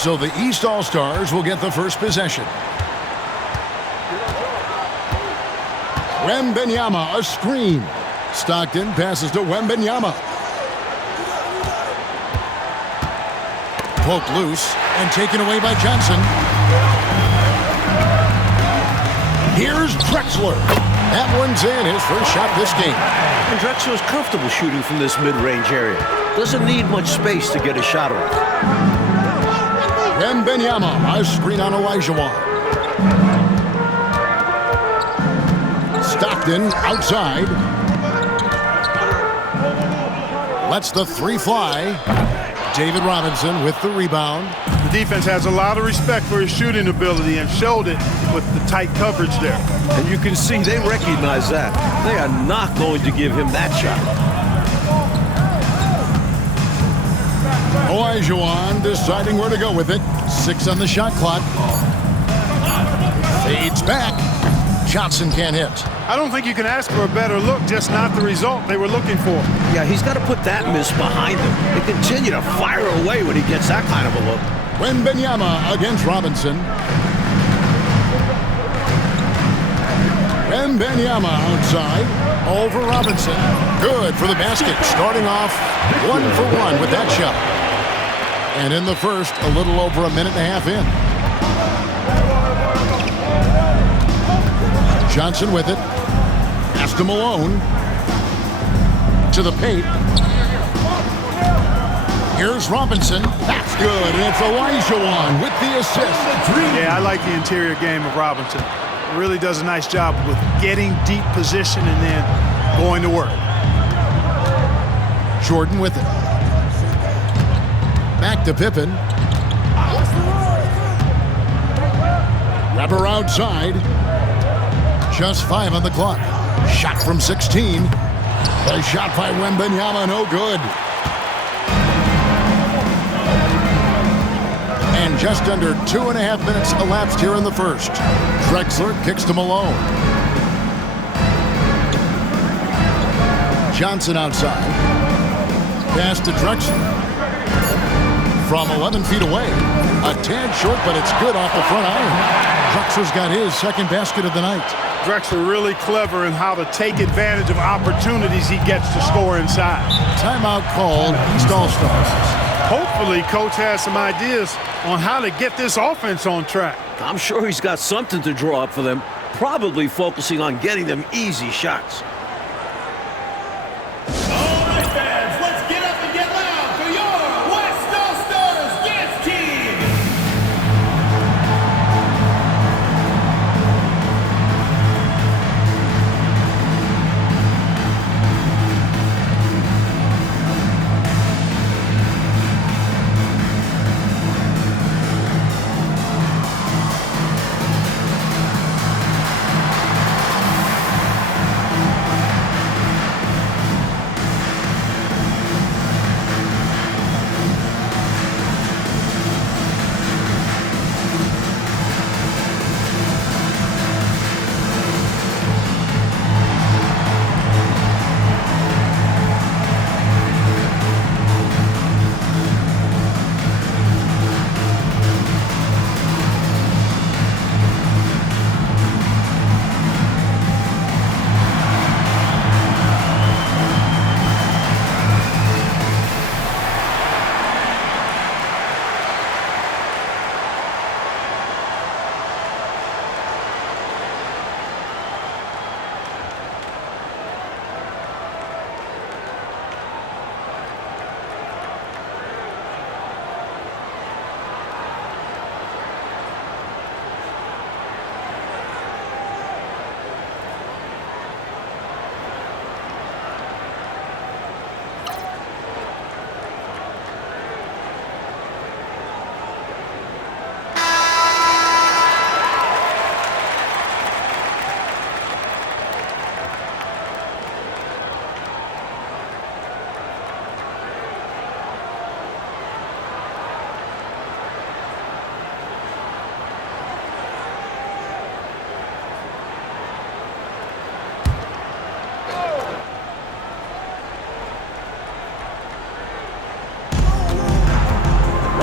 So the East All-Stars will get the first possession. Wembanyama, a screen. Stockton passes to Wembanyama. Poked loose and taken away by Johnson. Here's Drexler. That one's in, his first shot this game. And Drexler's comfortable shooting from this mid-range area. Doesn't need much space to get a shot off. Wembanyama, a screen on Olajuwon. Stockton outside. Lets the three fly. David Robinson with the rebound. The defense has a lot of respect for his shooting ability and showed it with the tight coverage there. And you can see they recognize that. They are not going to give him that shot. Olajuwon deciding where to go with it. 6 on the shot clock. Fades back. Johnson can't hit. I don't think you can ask for a better look, just not the result they were looking for. Yeah, he's got to put that miss behind him and continue to fire away when he gets that kind of a look. Wembanyama against Robinson. Wembanyama outside. Over Robinson. Good for the basket. Starting off 1 for 1 with that shot. And in the first, a little over a minute and a half in. Johnson with it. Pass to Malone. To the paint. Here's Robinson. That's good. And it's Olajuwon with the assist. Yeah, I like the interior game of Robinson. He really does a nice job with getting deep position and then going to work. Jordan with it. Back to Pippen. Grabber outside. Just 5 on the clock. Shot from 16. The shot by Wembanyama, no good. And just under 2.5 minutes elapsed here in the first. Drexler kicks to Malone. Johnson outside. Pass to Drexler. From 11 feet away. A tad short, but it's good off the front iron. Drexler's got his second basket of the night. Drexler really clever in how to take advantage of opportunities he gets to score inside. Timeout called. East All-Stars. Hopefully, Coach has some ideas on how to get this offense on track. I'm sure he's got something to draw up for them, probably focusing on getting them easy shots.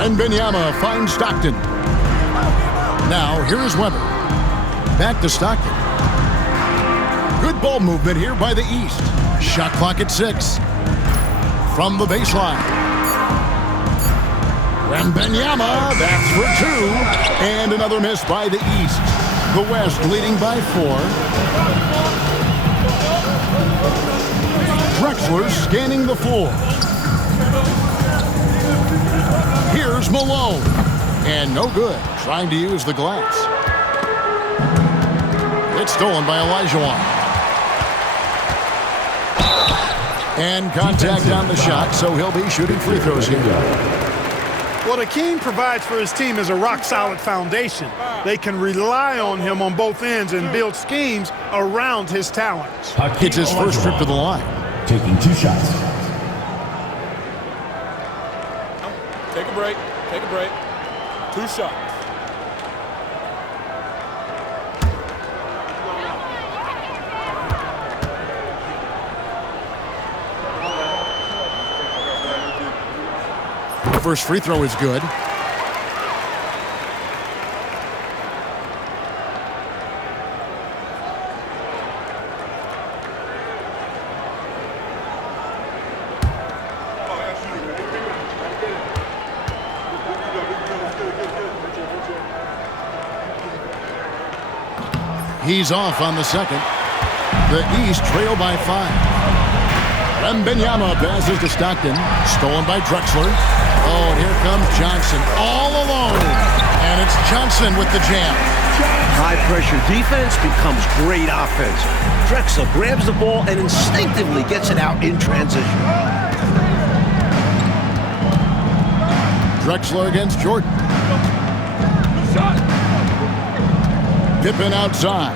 Wembanyama finds Stockton. Now, here is Weber. Back to Stockton. Good ball movement here by the East. Shot clock at 6. From the baseline. Wembanyama, that's for 2. And another miss by the East. The West leading by 4. Drexler scanning the floor. Here's Malone. And no good, trying to use the glass. It's stolen by Olajuwon. And contact on the shot, so he'll be shooting free throws here. What Hakeem provides for his team is a rock-solid foundation. They can rely on him on both ends and build schemes around his talents. It's his first trip to the line. Taking 2 shots. Take a break. Take a break. 2 shots. The first free throw is good. He's off on the second. The East trail by 5. Wembanyama passes to Stockton. Stolen by Drexler. Oh, and here comes Johnson all alone. And it's Johnson with the jam. High-pressure defense becomes great offense. Drexler grabs the ball and instinctively gets it out in transition. Drexler against Jordan. Pippen outside.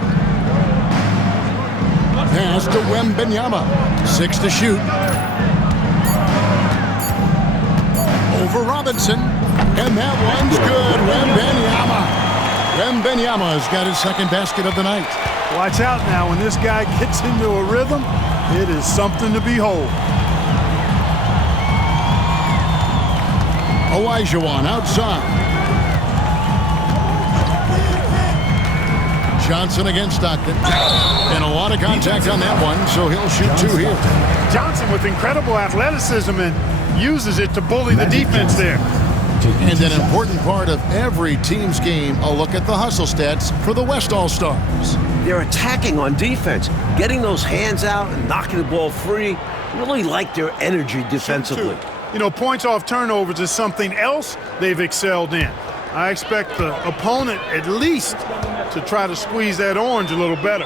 Pass to Wembanyama. 6 to shoot. Over Robinson. And that one's good. Wembanyama's got his second basket of the night. Watch out now. When this guy gets into a rhythm, it is something to behold. Olajuwon outside. Johnson against Stockton. And a lot of contact on that one, so he'll shoot 2 here. Johnson with incredible athleticism and uses it to bully the defense there. And an important part of every team's game, a look at the hustle stats for the West All-Stars. They're attacking on defense, getting those hands out and knocking the ball free. Really like their energy defensively. You know, points off turnovers is something else they've excelled in. I expect the opponent at least to try to squeeze that orange a little better.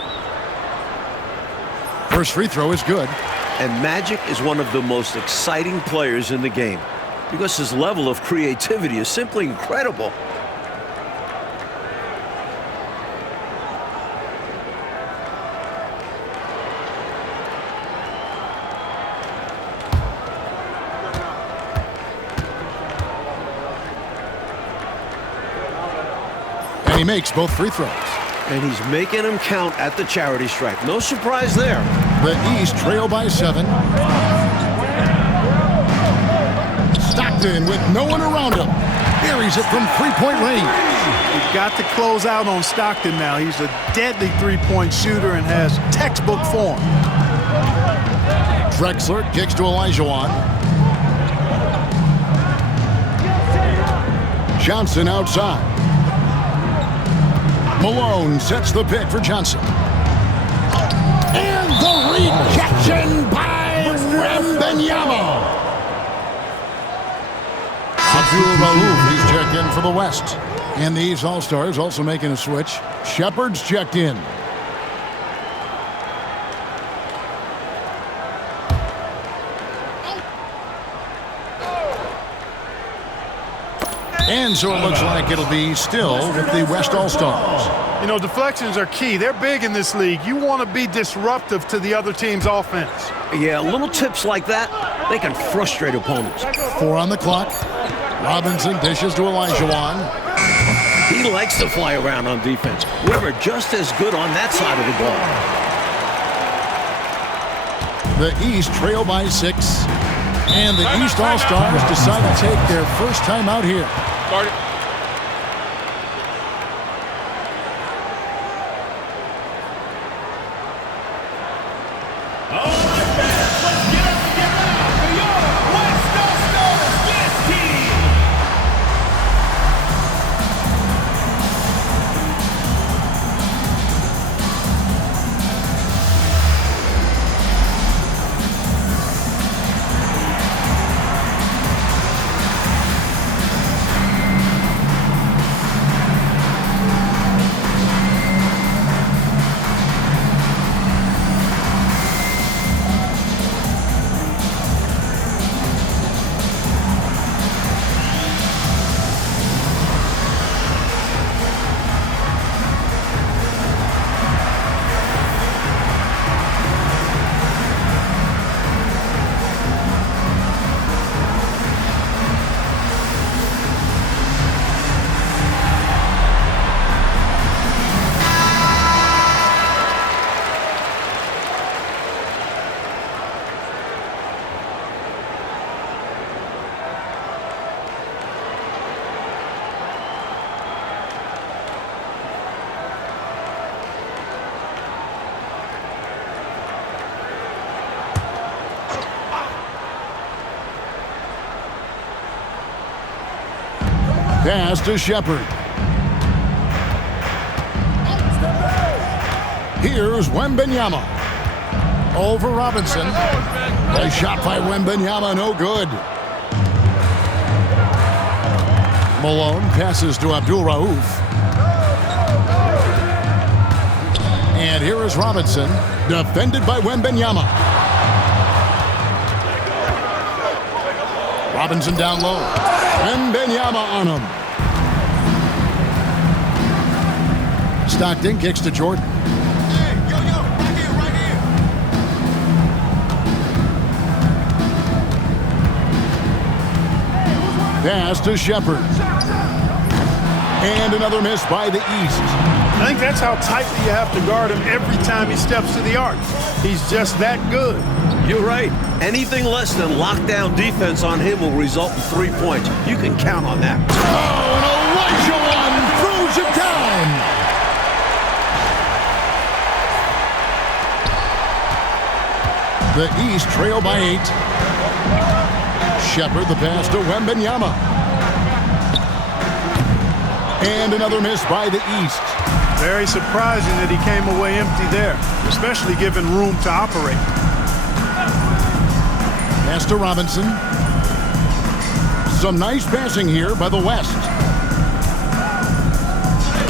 First free throw is good. And Magic is one of the most exciting players in the game because his level of creativity is simply incredible. And he makes both free throws. And he's making them count at the charity stripe. No surprise there. The East trail by 7. Stockton with no one around him. Buries it from three-point range. You've got to close out on Stockton now. He's a deadly three-point shooter and has textbook form. Drexler kicks to Olajuwon. Johnson outside. Malone sets the pick for Johnson. And the rejection by Wembanyama. Abdul Rauf, he's checked in for the West. And these All-Stars also making a switch. Shepard's checked in. And so it looks like it'll be still with the West All-Stars. You know, deflections are key. They're big in this league. You want to be disruptive to the other team's offense. Yeah, little tips like that, they can frustrate opponents. 4 on the clock. Robinson dishes to Olajuwon. He likes to fly around on defense. Weber just as good on that side of the ball. The East trail by 6. And the East All-Stars decide to take their first time out here. Start it. Pass to Shepard. Here's Wembanyama. Over Robinson. A shot by Wembanyama, no good. Malone passes to Abdul Rauf. And here is Robinson, defended by Wembanyama. Robinson down low. Wembanyama on him. Stockton kicks to Jordan. Pass to Shepard. And another miss by the East. I think that's how tightly you have to guard him every time he steps to the arc. He's just that good. You're right. Anything less than lockdown defense on him will result in 3 points. You can count on that. Oh, and Elijah one throws it down. The East trail by 8. Shepard the pass to Wembanyama. And another miss by the East. Very surprising that he came away empty there, especially given room to operate. Pass to Robinson. Some nice passing here by the West.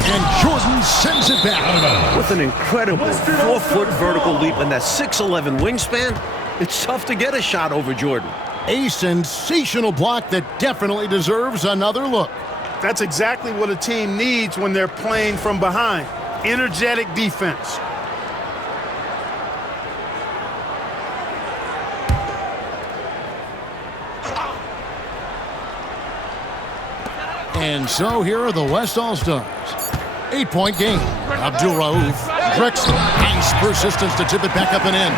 And Jordan sends it back. With an incredible 4-foot vertical leap and that 6'11" wingspan, it's tough to get a shot over Jordan. A sensational block that definitely deserves another look. That's exactly what a team needs when they're playing from behind. Energetic defense. And so here are the West All-Stars. 8-point game. Abdul Rauf. Drexler. Nice persistence to tip it back up and in.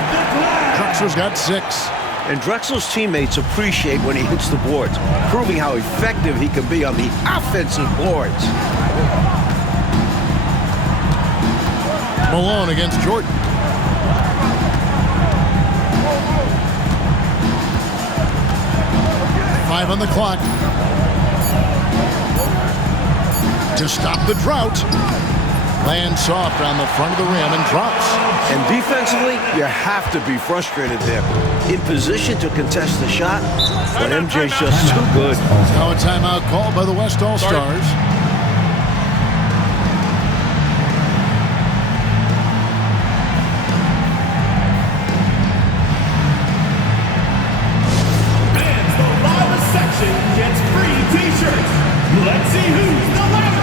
Drexler's got 6. And Drexler's teammates appreciate when he hits the boards, proving how effective he can be on the offensive boards. Malone against Jordan. Five on the clock. To stop the drought. Lands soft on the front of the rim and drops. And defensively, you have to be frustrated there. In position to contest the shot, but MJ's just too good. Now a timeout called by the West All-Stars. Fans, the loudest section gets free t-shirts. Let's see who's the loudest.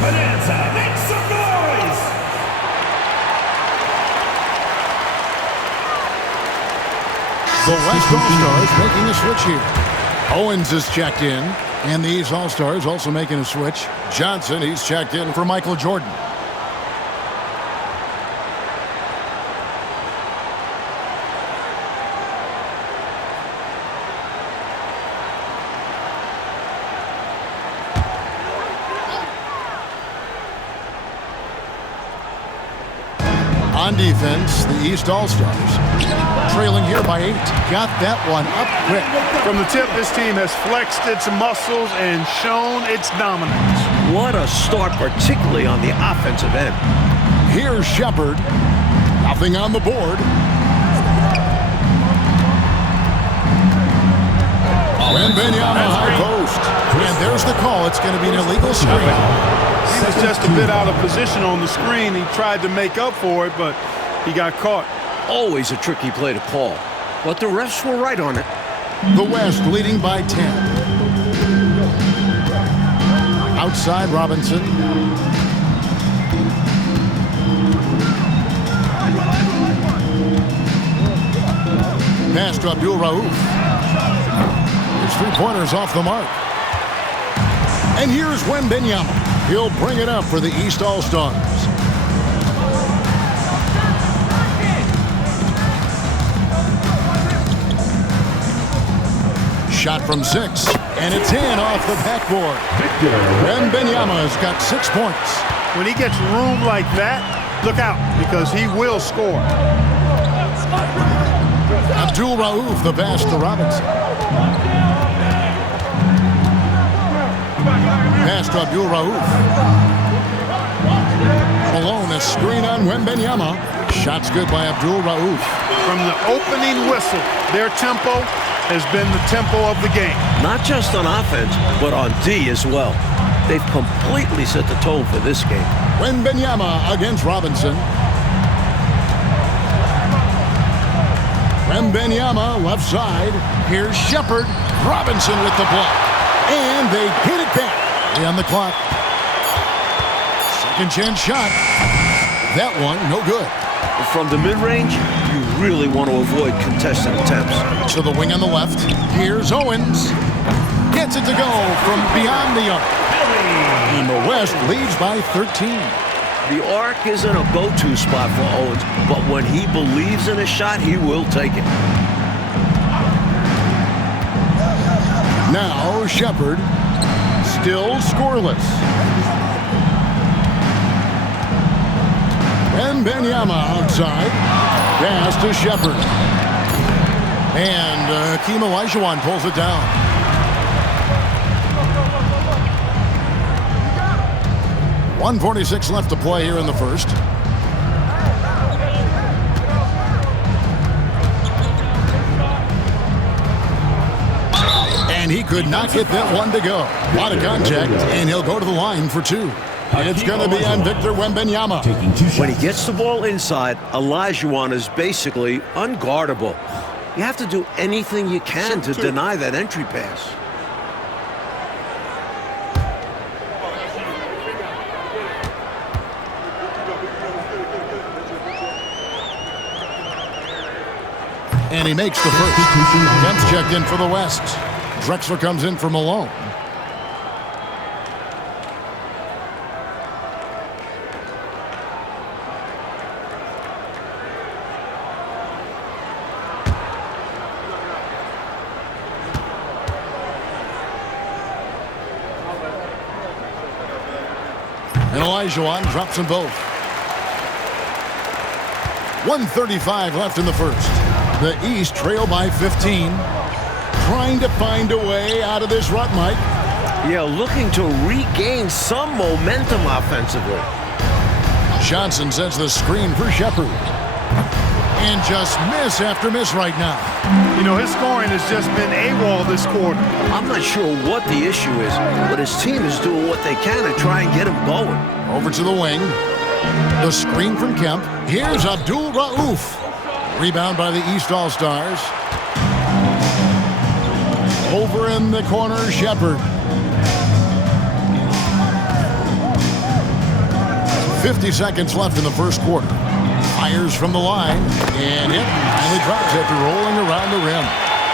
Bonanza, make some noise! The West All-Stars making a switch here. Owens is checked in, and the East All-Stars also making a switch. Johnson, he's checked in for Michael Jordan. On defense, the East All-Stars trailing here by 8. Got that one up quick. From the tip, this team has flexed its muscles and shown its dominance. What a start, particularly on the offensive end. Here's Shepard. Nothing on the board. Wembanyama high post. And there's the call. It's going to be an illegal screen. He was just a bit out of position on the screen. He tried to make up for it, but he got caught. Always a tricky play to call, but the refs were right on it. The West leading by 10. Outside Robinson. Pass to Abdul Rauf. His three-pointers off the mark. And here's Wembanyama. He'll bring it up for the East All-Stars. Shot from 6, and it's in off the backboard. Wembanyama's got 6 points. When he gets room like that, look out, because he will score. Abdul Rauf, the pass to Robinson. Pass to Abdul Rauf. Malone, a screen on Wembanyama. Shot's good by Abdul Rauf. From the opening whistle, their tempo has been the tempo of the game. Not just on offense, but on D as well. They've completely set the tone for this game. Wembanyama against Robinson. Wembanyama left side. Here's Shepard. Robinson with the block. And they hit it back. On the clock. Second chance shot. That one, no good. From the mid-range, you really want to avoid contested attempts. To the wing on the left. Here's Owens. Gets it to go from beyond the arc. And the West leads by 13. The arc isn't a go-to spot for Owens, but when he believes in a shot, he will take it. Now Shepard. Still scoreless. Wembanyama outside. Pass to Shepard. And Hakeem Olajuwon pulls it down. .146 left to play here in the first. And he could not get that one to go. A lot of contact, and he'll go to the line for 2. It's going to be on Victor Wembanyama. When he gets the ball inside, Olajuwon is basically unguardable. You have to do anything you can to deny that entry pass. And he makes the first. Kemp's checked in for the West. Drexler comes in for Malone. And Olajuwon drops them both. 1:35 left in the first. The East trail by 15. Trying to find a way out of this rut, Mike. Yeah, looking to regain some momentum offensively. Johnson sets the screen for Shepard. And just miss after miss right now. You know, his scoring has just been AWOL this quarter. I'm not sure what the issue is, but his team is doing what they can to try and get him going. Over to the wing. The screen from Kemp. Here's Abdul Rauf. Rebound by the East All-Stars. Over in the corner, Shepard. 50 seconds left in the first quarter. Fires from the line, and it finally drops after rolling around the rim.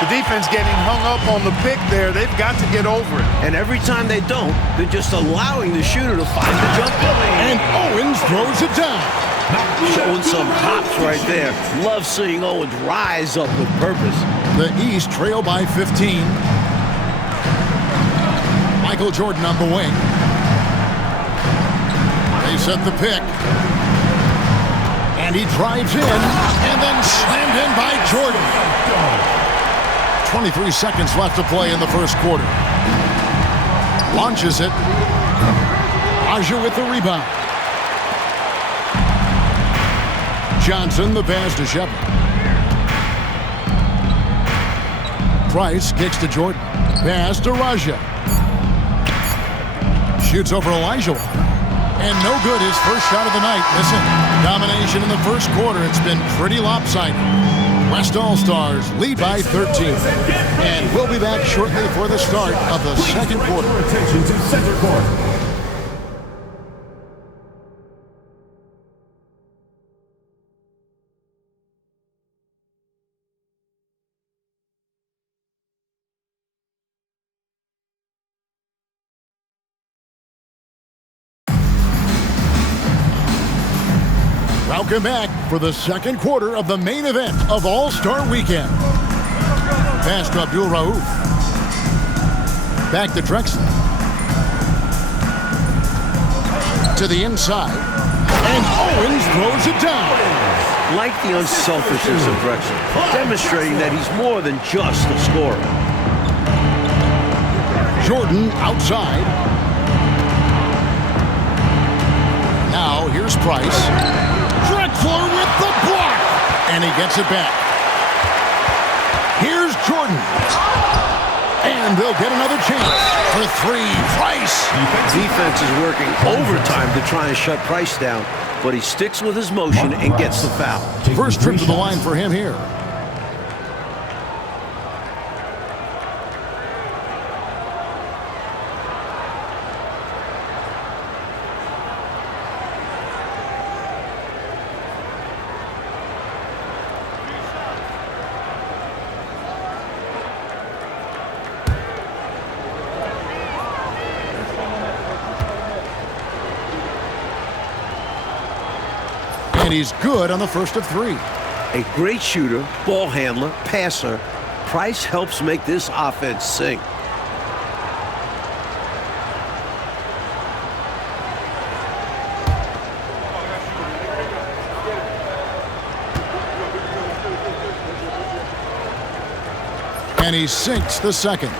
The defense getting hung up on the pick there. They've got to get over it. And every time they don't, they're just allowing the shooter to find the jump ball. And Owens throws it down. Showing some hops right there. Love seeing Owens rise up with purpose. The East trail by 15. Michael Jordan on the wing. They set the pick. And he drives in and then slammed in by Jordan. 23 seconds left to play in the first quarter. Launches it. Aja with the rebound. Johnson the pass to Shepard. Price kicks to Jordan. Pass to Raja. Shoots over Elijah. And no good, his first shot of the night. Listen, domination in the first quarter. It's been pretty lopsided. West All-Stars lead by 13. And we'll be back shortly for the start of the second quarter. Attention to center court. Welcome back for the second quarter of the main event of All-Star Weekend. Pass to Abdul Rauf. Back to Drexler. To the inside. And Owens throws it down. Like the unselfishness of Drexler, demonstrating that he's more than just a scorer. Jordan outside. Now here's Price. Drexler with the block. And he gets it back. Here's Jordan. And they'll get another chance for three. Price. Defense is working overtime to try and shut Price down, but he sticks with his motion and gets the foul. First trip to the line for him here. And he's good on the first of three. A great shooter, ball handler, passer. Price helps make this offense sing. And he sinks the second.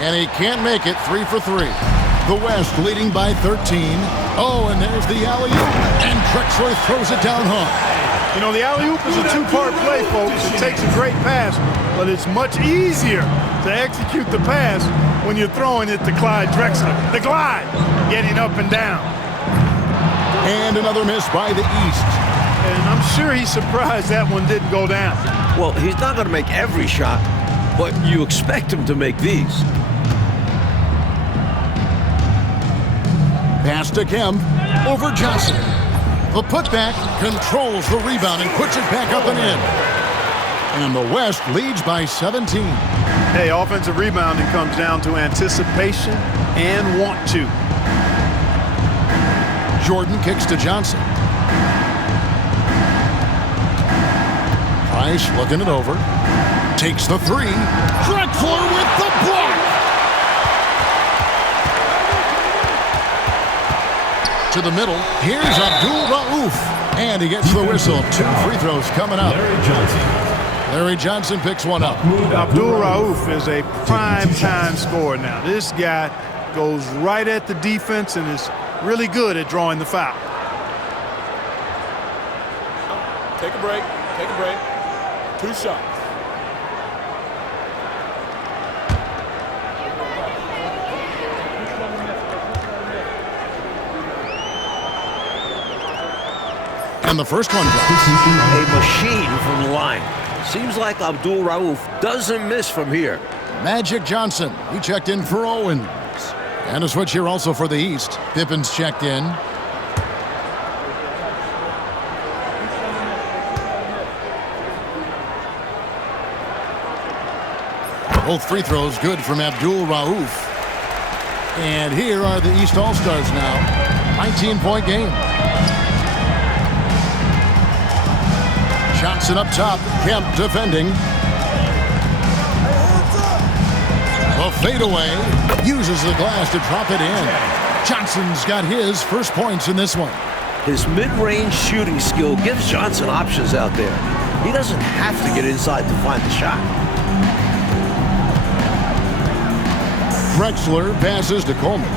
And he can't make it. 3 for 3. The West leading by 13. Oh, and there's the alley-oop. And Drexler throws it down hard. You know, the alley-oop is a two-part play, folks. It takes a great pass, but it's much easier to execute the pass when you're throwing it to Clyde Drexler. The glide, getting up and down. And another miss by the East. And I'm sure he's surprised that one didn't go down. Well, he's not going to make every shot, but you expect him to make these. Pass to Kemp over Johnson. The putback controls the rebound and puts it back up and in. And the West leads by 17. Hey, offensive rebounding comes down to anticipation and want to. Jordan kicks to Johnson. Price looking it over. Takes the three. Drexler with the block. To the middle. Here's Abdul Rauf. And he gets the whistle. 2 free throws coming up. Larry Johnson picks one up. Abdul Rauf is a prime-time scorer now. This guy goes right at the defense and is really good at drawing the foul. Take a break. Take a break. 2 shots. And the first one drops. A machine from the line. Seems like Abdul Rauf doesn't miss from here. Magic Johnson, he checked in for Owens. And a switch here also for the East. Pippen's checked in. Both free throws good from Abdul Rauf. And here are the East All-Stars now. 19-point game. Johnson up top. Kemp defending. A fadeaway. Uses the glass to drop it in. Johnson's got his first points in this one. His mid-range shooting skill gives Johnson options out there. He doesn't have to get inside to find the shot. Drexler passes to Coleman.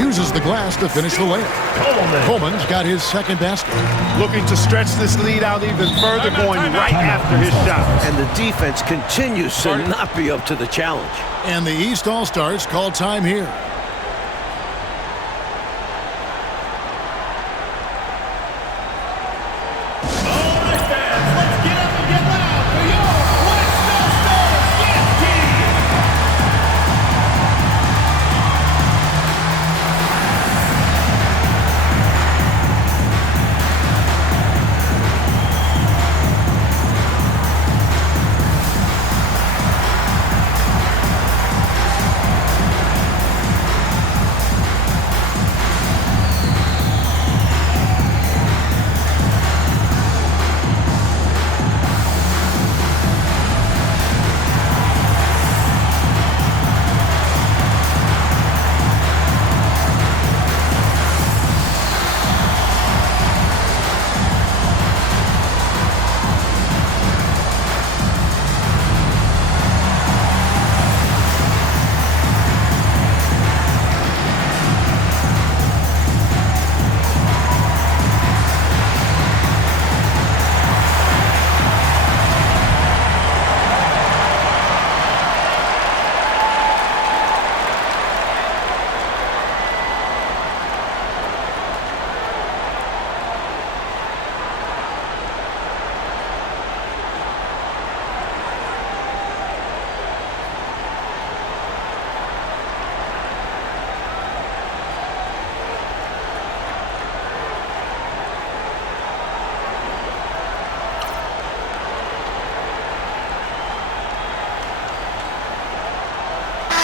Uses the glass to finish the layup. Coleman's got his second basket. Looking to stretch this lead out even further, going right after his shot. And the defense continues to not be up to the challenge. And the East All-Stars call time here.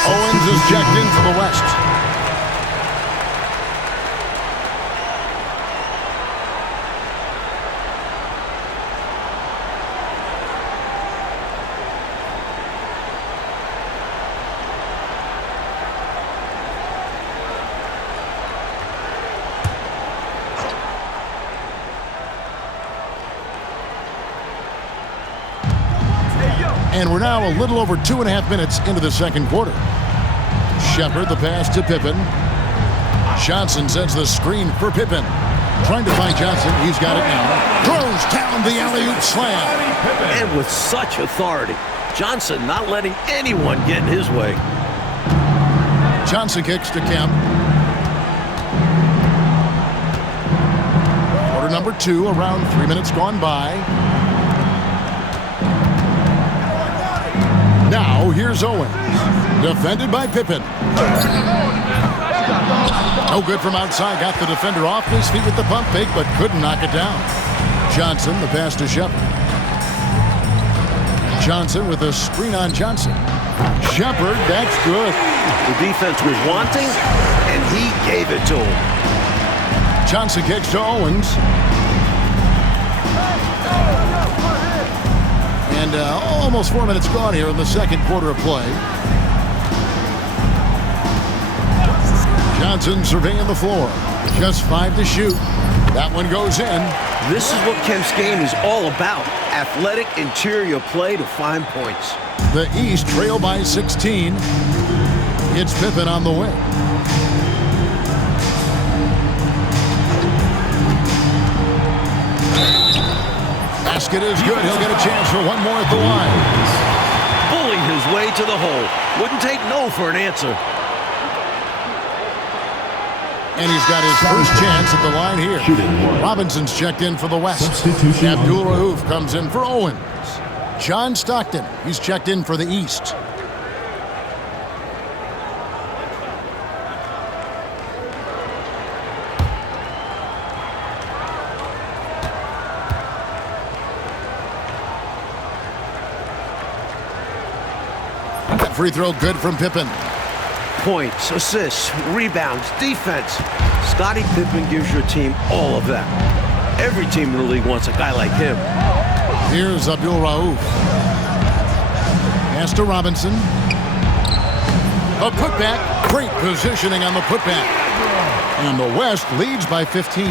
Owens is checked in for the West. And we're now a little over 2.5 minutes into the second quarter. Shepard, the pass to Pippen. Johnson sends the screen for Pippen. Trying to find Johnson. He's got it now. Throws down the alley-oop slam. And with such authority, Johnson not letting anyone get in his way. Johnson kicks to Kemp. Quarter number 2, around 3 minutes gone by. Now, here's Owens. Defended by Pippen. No good from outside. Got the defender off his feet with the pump fake, but couldn't knock it down. Johnson, the pass to Shepard. Johnson with a screen on Johnson. Shepard, that's good. The defense was wanting, and he gave it to him. Johnson kicks to Owens. And almost 4 minutes gone here in the second quarter of play. Johnson surveying the floor. Just 5 to shoot. That one goes in. This is what Kemp's game is all about. Athletic interior play to find points. The East trail by 16. It's Pippen on the wing. Basket is good. He'll get a chance for one more at the line. Bullying his way to the hole. Wouldn't take no for an answer. And he's got his first chance at the line here. Robinson's checked in for the West. Abdul Rauf comes in for Owens. John Stockton, he's checked in for the East. That free throw good from Pippen. Points, assists, rebounds, defense. Scottie Pippen gives your team all of that. Every team in the league wants a guy like him. Here's Abdul Rauf. Pass to Robinson. A putback. Great positioning on the putback. And the West leads by 15.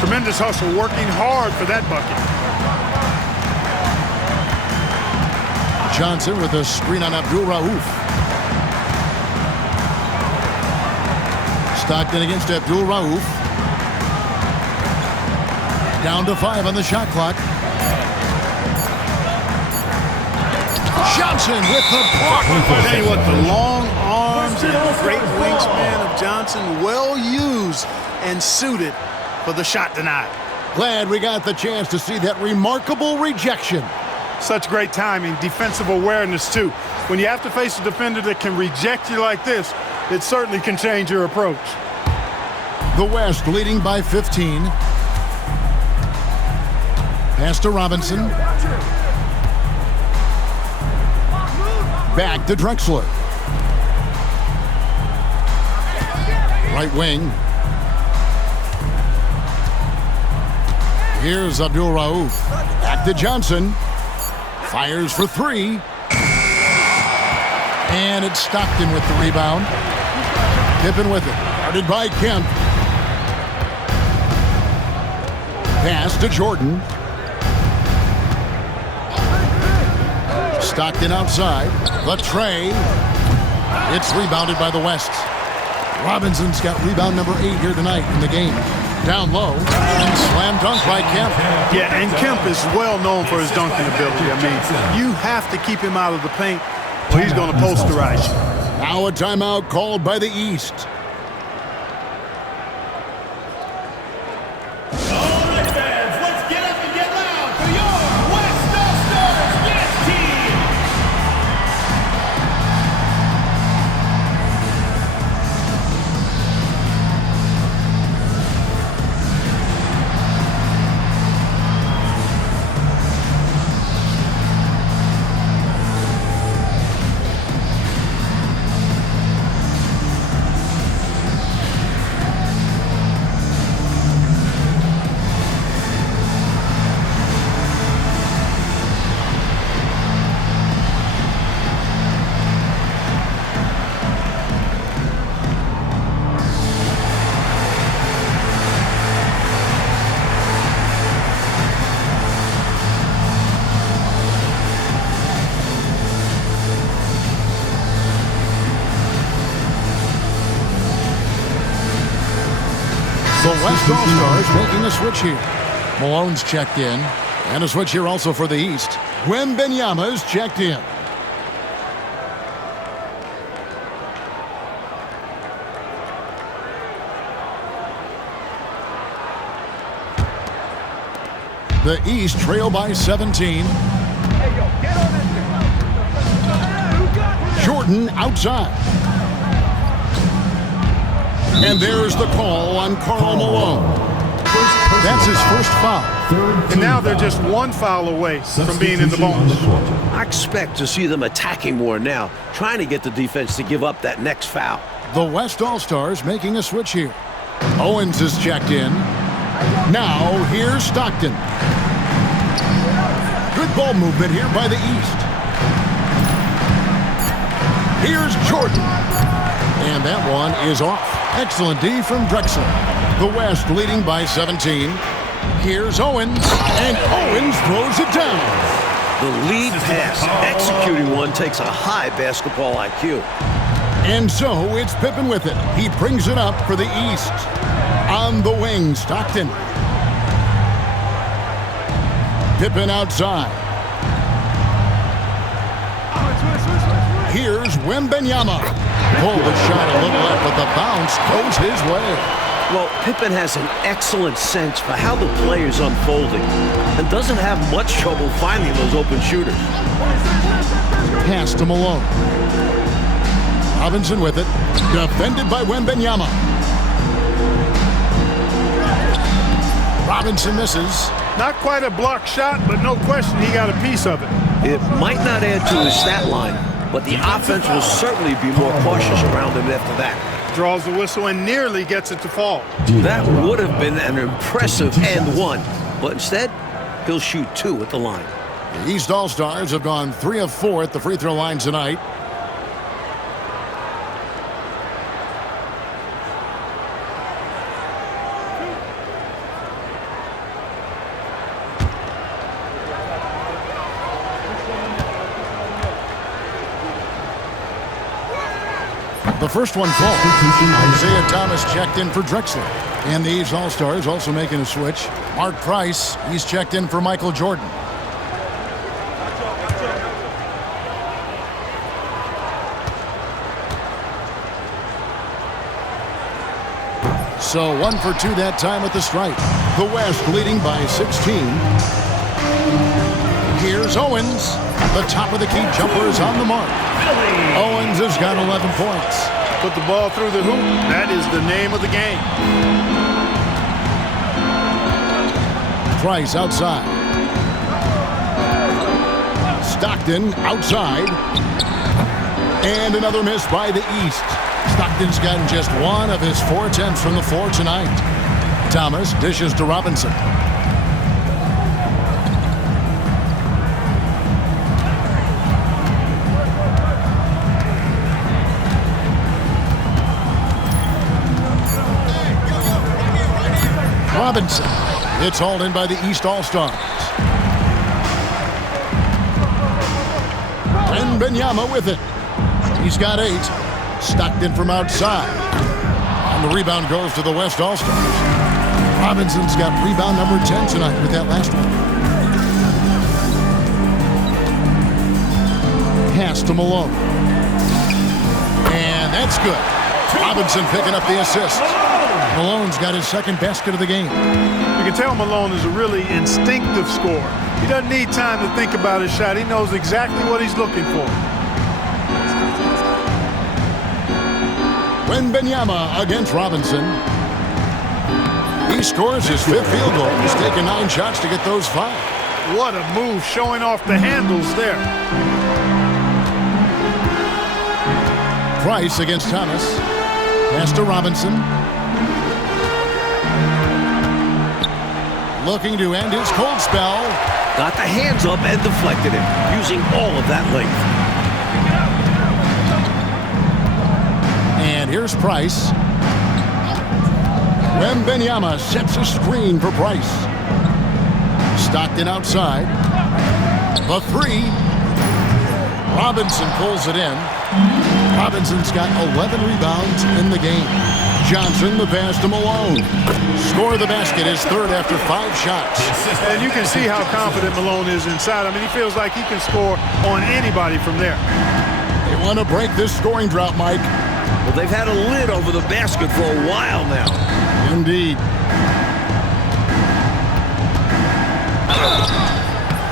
Tremendous hustle, working hard for that bucket. Johnson with a screen on Abdul Rauf. Stockton against Abdul Rauf. Down to 5 on the shot clock. Johnson with the block. I tell you what, the long arms and the great wingspan of Johnson, well used and suited for the shot denied. Glad we got the chance to see that remarkable rejection. Such great timing, defensive awareness too. When you have to face a defender that can reject you like this, it certainly can change your approach. The West leading by 15. Pass to Robinson. Back to Drexler. Right wing. Here's Abdul Rauf. Back to Johnson. Fires for 3. And it's Stockton with the rebound. Pippen with it. Guarded by Kemp. Pass to Jordan. Stockton outside. The tray. It's rebounded by the West. Robinson's got rebound number 8 here tonight in the game. Down low. And slam dunk by Kemp. Yeah, and Kemp is well known for his dunking ability. I mean, you have to keep him out of the paint or he's going to posterize you. Now a timeout called by the East. All right, fans, let's get up and get loud for your West All-Stars Yes Team! The West All-Stars making a switch here. Malone's checked in. And a switch here also for the East. Wembanyama's checked in. The East trail by 17. Jordan outside. And there's the call on Karl Malone. That's his first foul. And now they're just one foul away from being in the bonus. I expect to see them attacking more now, trying to get the defense to give up that next foul. The West All-Stars making a switch here. Owens is checked in. Now here's Stockton. Good ball movement here by the East. Here's Jordan. And that one is off. Excellent D from Drexler. The West leading by 17. Here's Owens. And Owens throws it down. The lead pass, executing one, takes a high basketball IQ. And so it's Pippen with it. He brings it up for the East. On the wing, Stockton. Pippen outside. Here's Wembanyama. Pulled the shot a little left, but the bounce goes his way. Well, Pippen has an excellent sense for how the play is unfolding and doesn't have much trouble finding those open shooters. Pass to Malone. Robinson with it. Defended by Wembanyama. Robinson misses. Not quite a block shot, but no question he got a piece of it. It might not add to his stat line, but the offense will certainly be more cautious around him after that. Draws the whistle and nearly gets it to fall. That would have been an impressive and one, but instead, he'll shoot 2 at the line. The East All-Stars have gone 3 of 4 at the free throw line tonight. The first one falls. Isaiah Thomas checked in for Drexler. And the East All-Stars also making a switch. Mark Price, he's checked in for Michael Jordan. So 1 for 2 that time at the stripe. The West leading by 16. Here's Owens. The top of the key jumper is on the mark. Owens has got 11 points. Put the ball through the hoop. That is the name of the game. Price outside. Stockton outside. And another miss by the East. Stockton's gotten just 1 of his 4 attempts from the floor tonight. Thomas dishes to Robinson. Robinson. It's hauled in by the East All-Stars. Wembanyama with it. He's got 8. Stockton from outside. And the rebound goes to the West All-Stars. Robinson's got rebound number 10 tonight with that last one. Pass to Malone. And that's good. Robinson picking up the assist. Malone's got his second basket of the game. You can tell Malone is a really instinctive scorer. He doesn't need time to think about his shot. He knows exactly what he's looking for. Wembanyama against Robinson. He scores his 5th field goal. He's taken 9 shots to get those 5. What a move, showing off the handles there. Price against Thomas. Pass to Robinson. Looking to end his cold spell. Got the hands up and deflected it, using all of that length. And here's Price. Wembanyama sets a screen for Price. Stockton outside. The 3. Robinson pulls it in. Robinson's got 11 rebounds in the game. Johnson, the pass to Malone. Score the basket, his 3rd after 5 shots. And you can see how confident Malone is inside. I mean, he feels like he can score on anybody from there. They want to break this scoring drought, Mike. Well, they've had a lid over the basket for a while now. Indeed.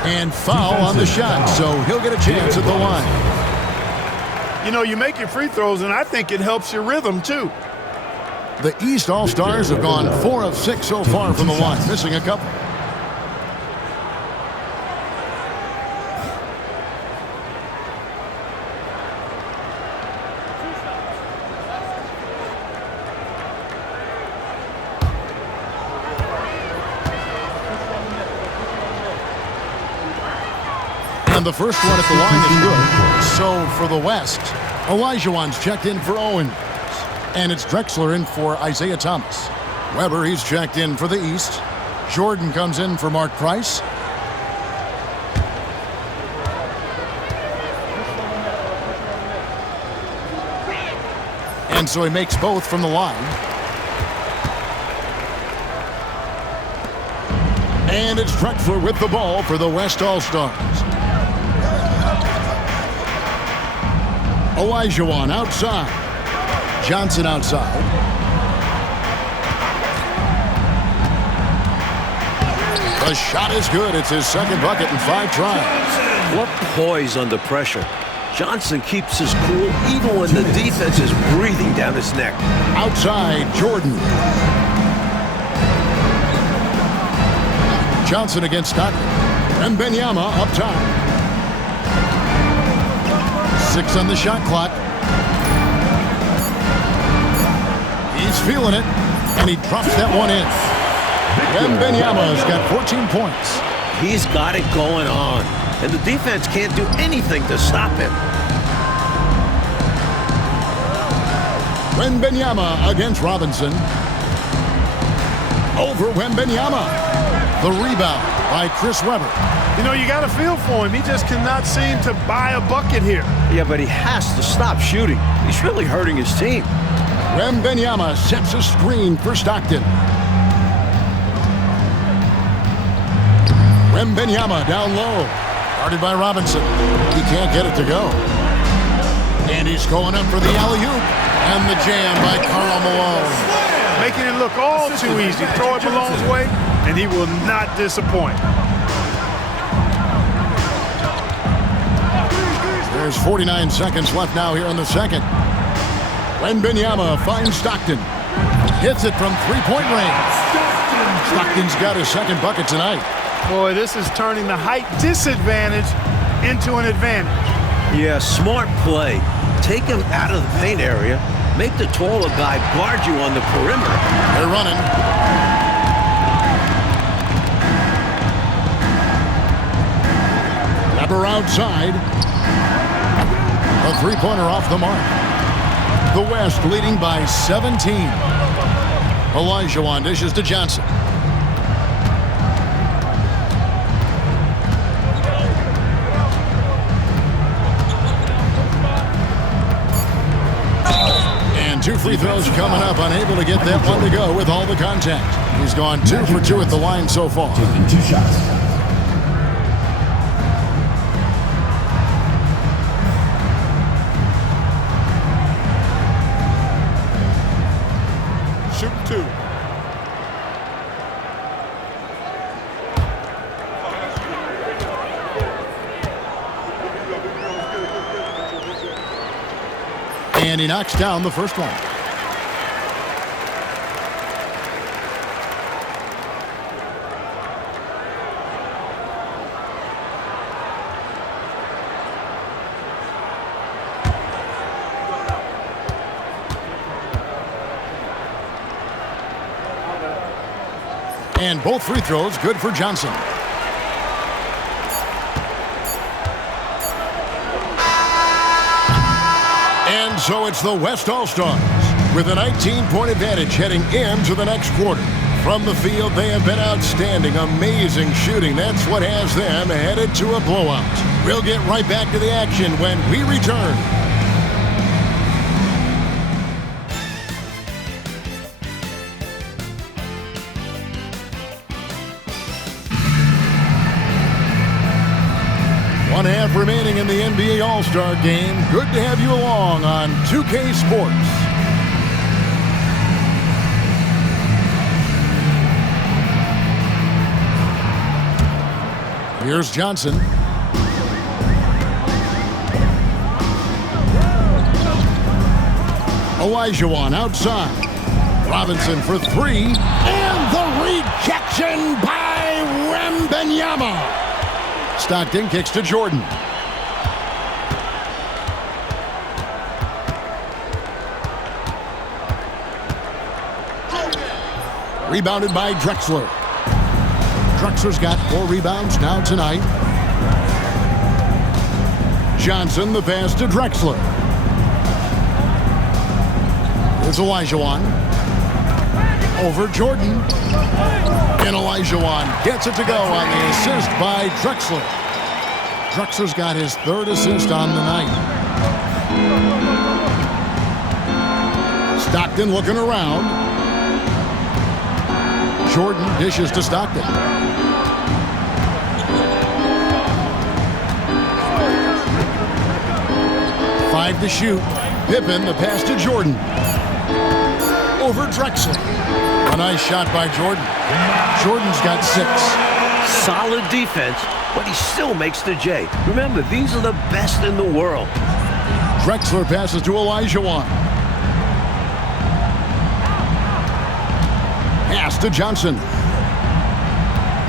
And foul on the shot, so he'll get a chance at the line. You know, you make your free throws, and I think it helps your rhythm, too. The East All-Stars have gone 4 of 6 so far from the line, missing a couple. And the first one at the line is good. So for the West, Olajuwon's checked in for Owens. And it's Drexler in for Isaiah Thomas. Weber, he's checked in for the East. Jordan comes in for Mark Price. And so he makes both from the line. And it's Drexler with the ball for the West All-Stars. Olajuwon outside. Johnson outside. The shot is good. It's his second bucket in 5 tries. What poise under pressure. Johnson keeps his cool even when the defense is breathing down his neck. Outside, Jordan. Johnson against Stockton. Wembanyama up top. 6 on the shot clock. He's feeling it, and he drops that one in. Wembanyama's got 14 points. He's got it going on, and the defense can't do anything to stop him. Wembanyama against Robinson. Over Wembanyama. The rebound by Chris Webber. You know, you got a feel for him. He just cannot seem to buy a bucket here. Yeah, but he has to stop shooting. He's really hurting his team. Wembanyama sets a screen for Stockton. Wembanyama down low. Guarded by Robinson. He can't get it to go. And he's going up for the alley-oop. And the jam by Karl Malone. Making it look all too easy. Throw it Malone's way, and he will not disappoint. There's 49 seconds left now here in the second. Wembanyama finds Stockton. Hits it from three-point range. Stockton's got his second bucket tonight. Boy, this is turning the height disadvantage into an advantage. Yeah, smart play. Take him out of the paint area. Make the taller guy guard you on the perimeter. They're running. Webber outside. A three-pointer off the mark. The West leading by 17. Olajuwon dishes to Johnson. And 2 free throws coming up. Unable to get that one to go with all the contact. He's gone 2 for 2 at the line so far. Taking 2 shots. Shooting 2. And he knocks down the first one. And both free throws good for Johnson. And so it's the West All-Stars with a 19-point advantage heading into the next quarter. From the field, they have been outstanding, amazing shooting. That's what has them headed to a blowout. We'll get right back to the action when we return. One half remaining in the NBA All-Star Game. Good to have you along on 2K Sports. Here's Johnson. Olajuwon outside. Robinson for 3. And the rejection by Wembanyama. Stockton kicks to Jordan. Rebounded by Drexler. Drexler's got 4 rebounds now tonight. Johnson, the pass to Drexler. Here's Olajuwon. Over Jordan. And Olajuwon gets it to go on the assist by Drexler. Drexler's got his 3rd assist on the night. Stockton looking around. Jordan dishes to Stockton. 5 to shoot. Pippen the pass to Jordan. over Drexler. A nice shot by Jordan. Jordan's got 6. Solid defense, but he still makes the J. Remember, these are the best in the world. Drexler passes to Olajuwon. Pass to Johnson.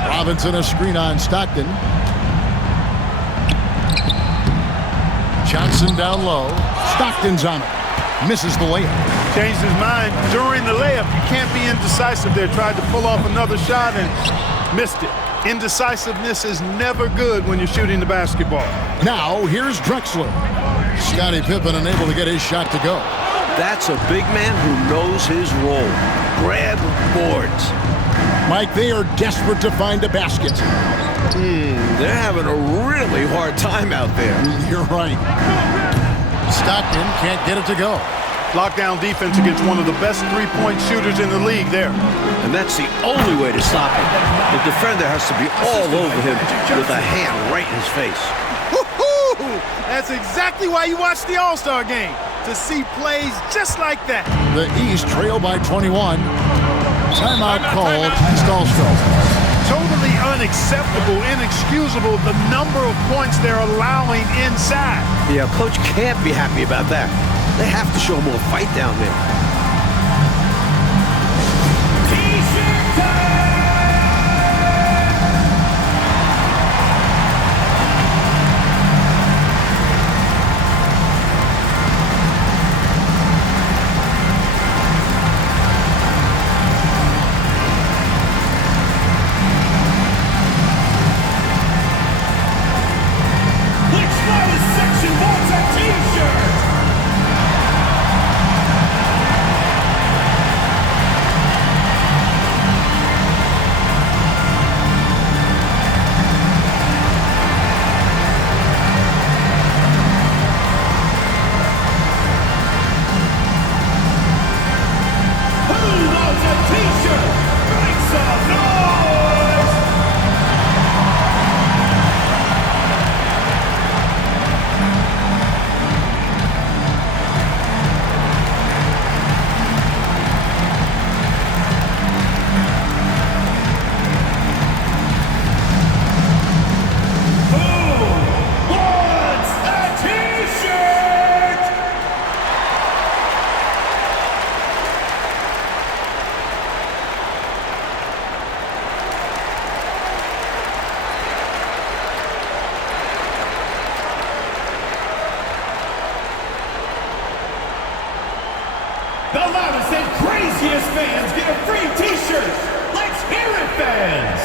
Robinson a screen on Stockton. Johnson down low. Stockton's on it. Misses the layup. Changed his mind during the layup. You can't be indecisive there. Tried to pull off another shot and missed it. Indecisiveness is never good when you're shooting the basketball. Now, here's Drexler. Scottie Pippen unable to get his shot to go. That's a big man who knows his role. Grab boards. Mike, they are desperate to find a basket. They're having a really hard time out there. You're right. Stockton can't get it to go. Lockdown defense against one of the best three-point shooters in the league there. And that's the only way to stop him. The defender has to be all over him with a hand right in his face. Woo-hoo! That's exactly why you watch the All-Star game, to see plays just like that. The East trail by 21. Timeout called East All-Star. Totally unacceptable, inexcusable, the number of points they're allowing inside. Yeah, coach can't be happy about that. They have to show more fight down there. T-shirt time! Which Flawless section wants a T-shirt? Who wants a T-shirt? Make some noise! Who wants a T-shirt? The loudest and craziest fans get a free T-shirt. Let's hear it, fans!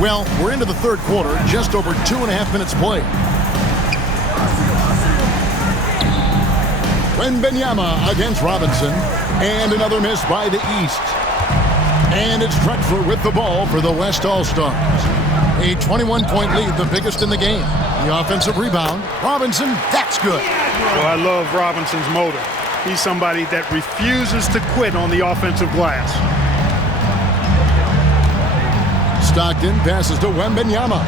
Well, we're into the third quarter, just over 2.5 minutes played. Wembanyama against Robinson, and another miss by the East. And it's Drexler with the ball for the West All-Stars. A 21-point lead, the biggest in the game. The offensive rebound. Robinson, that's good. Well, I love Robinson's motor. He's somebody that refuses to quit on the offensive glass. Stockton passes to Wembanyama.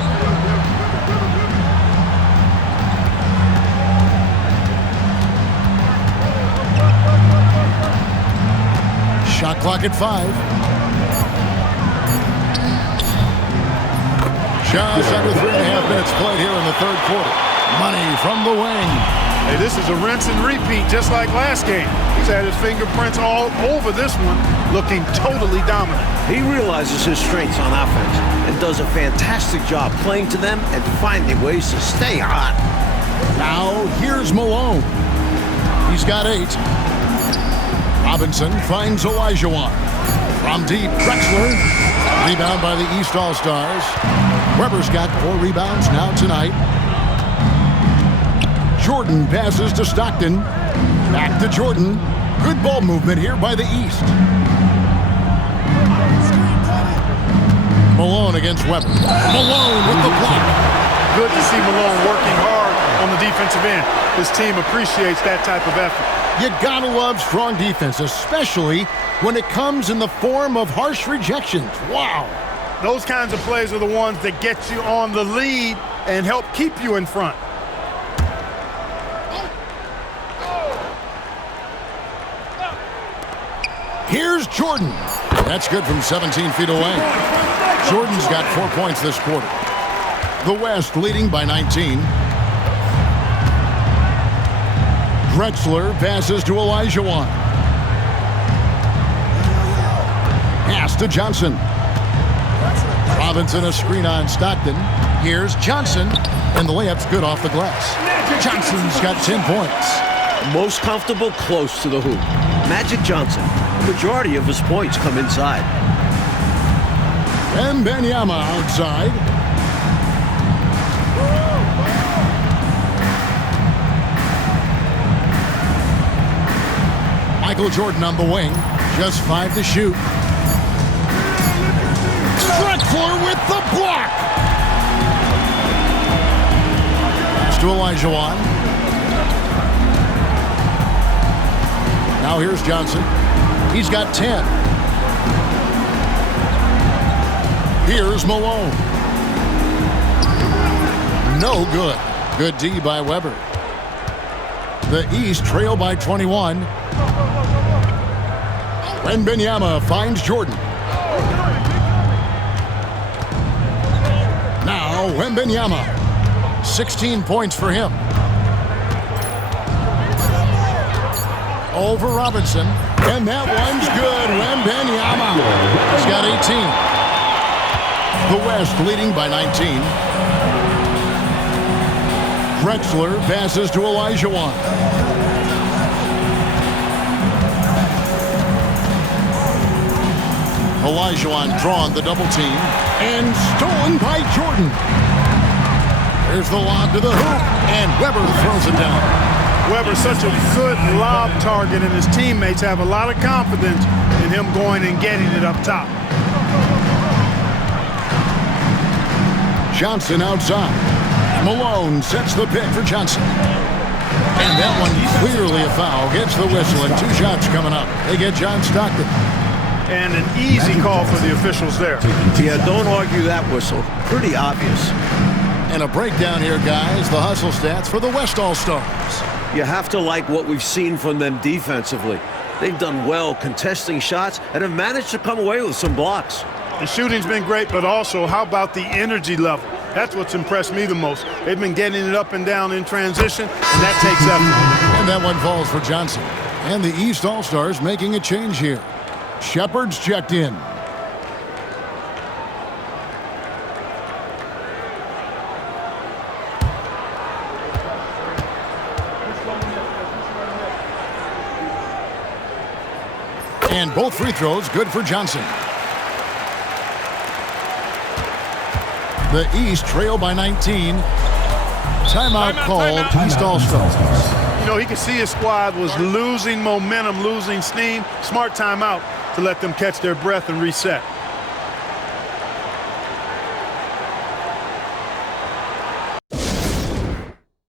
Shot clock at 5. Just under 3.5 minutes played here in the third quarter. Money from the wing. Hey, this is a rinse and repeat just like last game. He's had his fingerprints all over this one, looking totally dominant. He realizes his strengths on offense and does a fantastic job playing to them and finding ways to stay hot. Now, here's Malone. He's got 8. Robinson finds Olajuwon. From deep, Drexler. Rebound by the East All-Stars. Weber's got 4 rebounds now tonight. Jordan passes to Stockton. Back to Jordan. Good ball movement here by the East. Malone against Weber. Malone with the block. Good to see Malone working hard on the defensive end. His team appreciates that type of effort. You gotta love strong defense, especially when it comes in the form of harsh rejections. Wow. Those kinds of plays are the ones that get you on the lead and help keep you in front. Here's Jordan. That's good from 17 feet away. Jordan's got 4 points this quarter. The West leading by 19. Drexler passes to Olajuwon. Pass to Johnson. Robinson a screen on Stockton. Here's Johnson, and the layup's good off the glass. Johnson's got 10 points. Most comfortable close to the hoop. Magic Johnson. The majority of his points come inside. Wembanyama outside. Michael Jordan on the wing. Just 5 to shoot. Drexler with the block. Pass to Olajuwon. Now here's Johnson. He's got 10. Here's Malone. No good. Good D by Weber. The East trail by 21. Wembanyama finds Jordan. Now Wembanyama. 16 points for him. Over Robinson. And that one's good. Wembanyama. He's got 18. The West leading by 19. Drexler passes to Olajuwon. Olajuwon drawn the double team and stolen by Jordan. There's the lob to the hoop, and Weber throws it down. Weber's such a good lob target, and his teammates have a lot of confidence in him going and getting it up top. Johnson outside. Malone sets the pick for Johnson. And that one clearly a foul. Gets the whistle, and 2 shots coming up. They get John Stockton. And an easy call for the officials there. Yeah, don't argue that whistle. Pretty obvious. And a breakdown here, guys. The hustle stats for the West All-Stars. You have to like what we've seen from them defensively. They've done well contesting shots and have managed to come away with some blocks. The shooting's been great, but also how about the energy level? That's what's impressed me the most. They've been getting it up and down in transition, and that takes effort. And that one falls for Johnson. And the East All-Stars making a change here. Shepard's checked in. And both free throws good for Johnson. The East trail by 19. Timeout called. East All-Stars. You know, he could see his squad was losing momentum, losing steam. Smart timeout to let them catch their breath and reset.